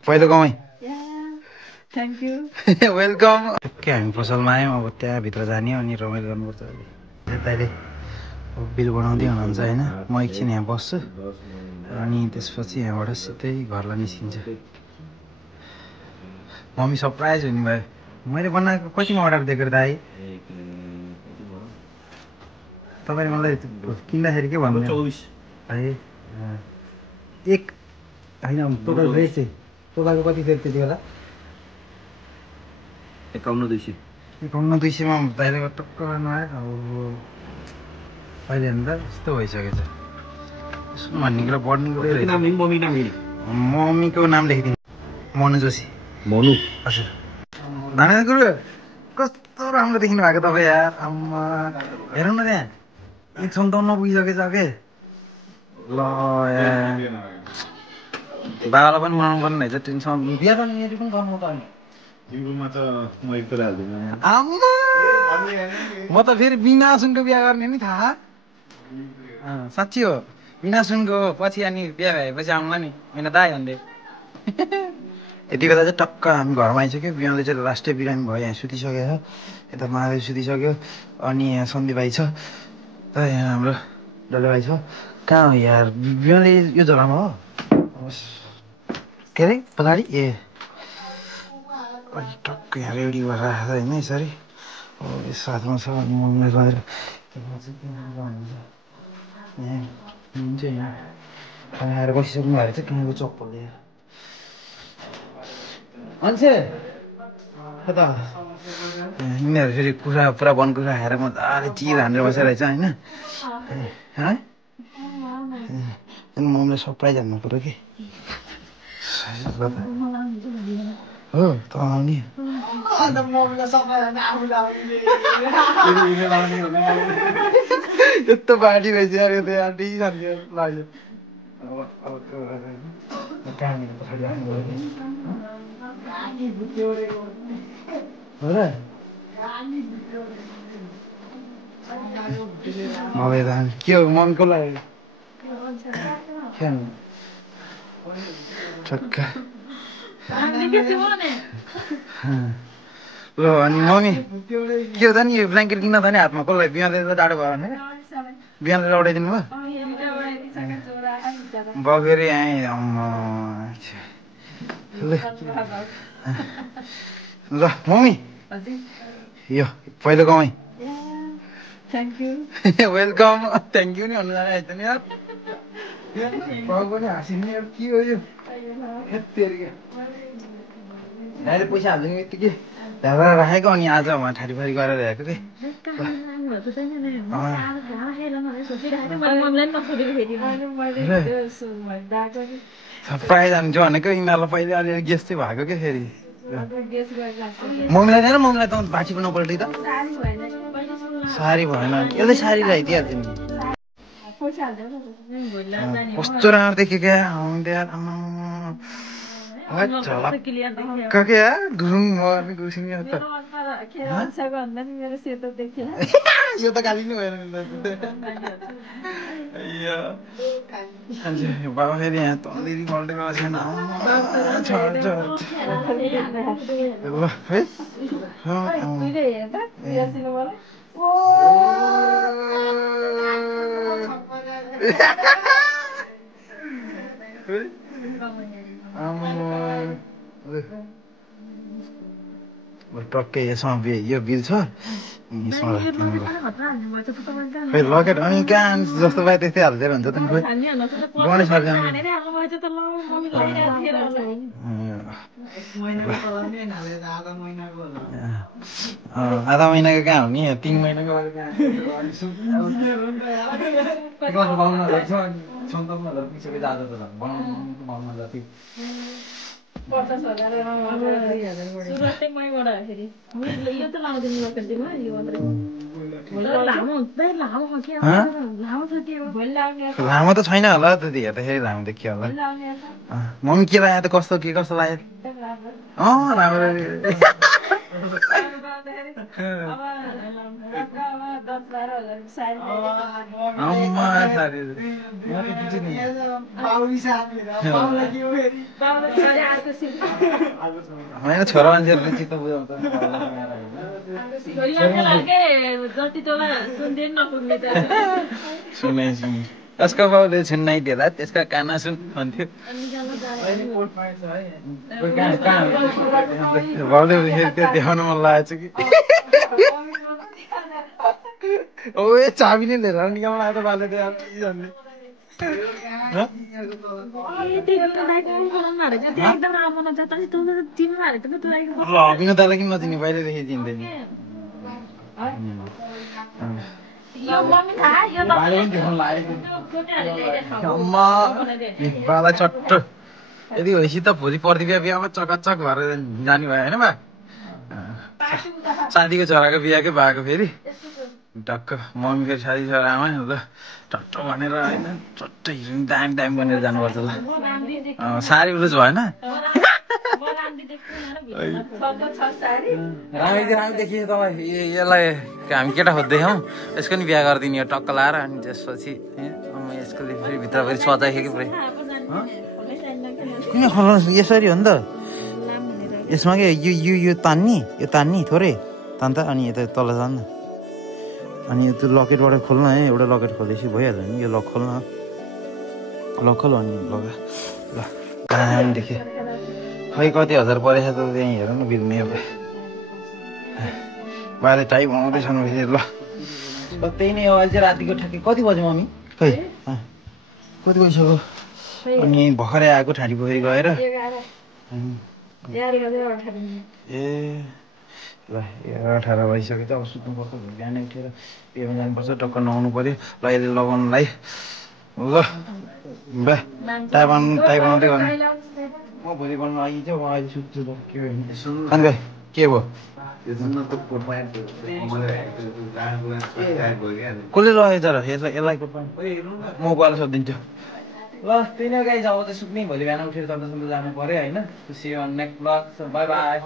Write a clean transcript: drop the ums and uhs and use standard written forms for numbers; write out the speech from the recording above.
पहिलो गाउँ thank you welcome. के हामी पसलमा आयौँ, अब त्यहाँभित्र जाने अनि रमाइलो गर्नुपर्छ। दाइले बिल बनाउँदै हुनुहुन्छ होइन, म एकछिन यहाँ बस्छु अनि त्यसपछि यहाँबाट सिधै घरलाई निस्किन्छ। मम्मी सरप्राइज हुने भयो। मैले बनाएको कतिमा अर्डर दिएको दाइ? तपाईँले मलाई किन्दाखेरि के भन्नु? 24 है। एक होइन टोटल रेट चाहिँ टोटलको कति थियो त्यति बेला? 51,200। 51,200मा दाइले टक्क नआयो। अब अहिले हेर्नु त यस्तो भइसकेछ। यसो भन्ने कुरा बढ्ने कुरै रहेछ। मम्मीको नाम लेखिदिनु, मनु जोशी। मनु हजुर। धन्यवाद गुरु, कस्तो राम्रो देखिनु भएको तपाईँ यार। आम्मा हेरौँ न, त्यहाँ 157 पुगिसकेछ के? ल यार, बाबालाई पनि बनाउनु पर्ने रहेछ। टेन्सन बिहा त मेरो पनि गर्नु त अनि तिम्रोमा त म एक तर हाल्दिनँ। आम्मा म त फेरि बिना सुनको बिहा गर्ने नि थाहा। साँच्ची हो, बिना सुनको पछि अनि बिहा भएपछि आउँला नि होइन दाइ भन्दै। यति बेला चाहिँ टक्क हामी घरमा आइसक्यो। बिहानले चाहिँ लास्टै बिरामी भयो, यहाँ सुतिसकेको छ। यता महादेव सुतिसक्यो अनि यहाँ सन्दीप भाइ छ, त यहाँ हाम्रो डल्ले भाइ छ। कहाँ हो यार बिहानले? यो जग्गामा हो के अरे पछाडि। ए अनि टक्क यहाँ रेडी भएर राखेको छ होइन यसरी। अब यो साथमा छ अनि मम्मीलाई लगेर यहाँ हुन्छ। यहाँ आएर बसिसक्नु भएको चाहिँ कहाँको चप्पल लिएर मान्छे कता? यिनीहरू फेरि कुरा पुरा बनकुरा खाएर मजाले चिर हानेर बसेर रहेछ होइन। मम्मीलाई सरप्राइज हान्नु पऱ्यो कि हो त आउने। यस्तो बाटी रहेछ यार, यो त आन्टी खान्छ लाग्यो। के हो मनको लाग्यो ठक्क। ल अनि मम्मी के हो त नि, यो ब्ल्याङ्केट किन्न त नि हातमा कसलाई बिहान त जाडो भयो भने बिहान लौटाइदिनु भयो। बगेरी आएँ ल मम्मी यो पहिलो गाउँ thank you welcome. Thank you नि भन्नु जाने आइज नि यार, पनि हाँसिने यार। के हो यो अहिले पैसा हाल्नु यत्तिकै ढालेर राखेको अनि आज उहाँ ठाडीफाडी गरेर ल्याएको कि सरप्राइज हान्छु भनेको यिनीहरूलाई पहिले अलिअलि गेस्ट चाहिँ भएको क्या। फेरि मम्मीलाई दिएन, मम्मीलाई त बाटी पनि नपल्टै त सारी भएन। यसले सारी लगाइदिइहाल्छ नि। कस्तो राम्रो देख्यो क्या झलक्क क्या गुरुङ गुरुङ। यो त गाली नै भएन बाबा। फेरि यहाँ तन्दिरी पल्टेको छैन टक्कै यसमा यो बिल छ। लकेट अनि कहाँ जस्तो पायो त्यस्तै हालिदिएर हुन्छ त गणेश आधा महिनाको कहाँ हो नि, 3 महिनाको लामो त छैन होला त्यति हेर्दाखेरि लामो देखियो होला। मम्मी के लाग्यो त कस्तो के कस्तो लाग्यो? राम्रो अम्मा सारी होइन छोरा मान्छेहरूले चित्त बुझाउँछ सुनेछु यसको बाउले छुन्नाइदिएला त्यसका काना सुन भन्थ्यो बाउले त्यो देखाउनु मन लागेको छ कि ओ ए चाबी नै लिएर निकाल्नु आएको त बाले अभिनय दालाई किन नचिने पहिल्यैदेखि चिन्दैन बालाई चट्ट यदि भएपछि त भोलि पर्दि बिहामा चकाचक भएर जाने भयो होइन बा साथीको छोराको बिहाकै भएको फेरि टक्क मम्मी फेरि साथी छोरा आमा ल टट्ट भनेर होइन चट्ट हिँड्नु दामी दामी बनेर जानुपर्छ ल सारी उलुज भएन राम्रै देखियो तपाईँ यसलाई हामी केटा खोज्दैछौँ यसको नि बिहा गरिदिने हो टक्क लाएर अनि त्यसपछि यसको फेरि भित्र फेरि सजाइयो कि पुरै किन खोल्नु यसरी हो नि त यसमा के यो तान्ने थोरै तान्त अनि यता तल जान्न अनि त्यो लकेटबाट खोल्न है एउटा लकेट खोलेपछि भइहाल्यो नि यो लक खोल्न लक खोल अनि लगा ल देखेँ खै कति हजार परेछ त त्यहीँ हेर न बिल मेरो बाले टाइम आउँदैछन् फेरि ल त्यही नै हो अहिले चाहिँ रातिको ठ्याक्कै कति बज्यो मम्मी खै कति बजिसक्यो अनि भर्खरै आएको ठाडी पोखरी गएर ए ल 11:18 भइसक्यो त अब सुत्नुपर्छ बिहानै उठेर बिहामा जानुपर्छ टक्क नुहाउनु पर्यो ल यसले लगाउनुलाई ल बा टाइप आउँदै गर्नु म भोलि बनाउनु लागि चाहिँ म अहिले सुत्छु त के भयो अनि भाइ के भयो कसले लगायो तर यसलाई म गएर सोधिदिन्छु ल त्यही नै गाइज अब त सुत्ने भोलि बिहान उठेर चल्दा जानु पर्यो होइन नेक्स्ट ब्लग बाई बाई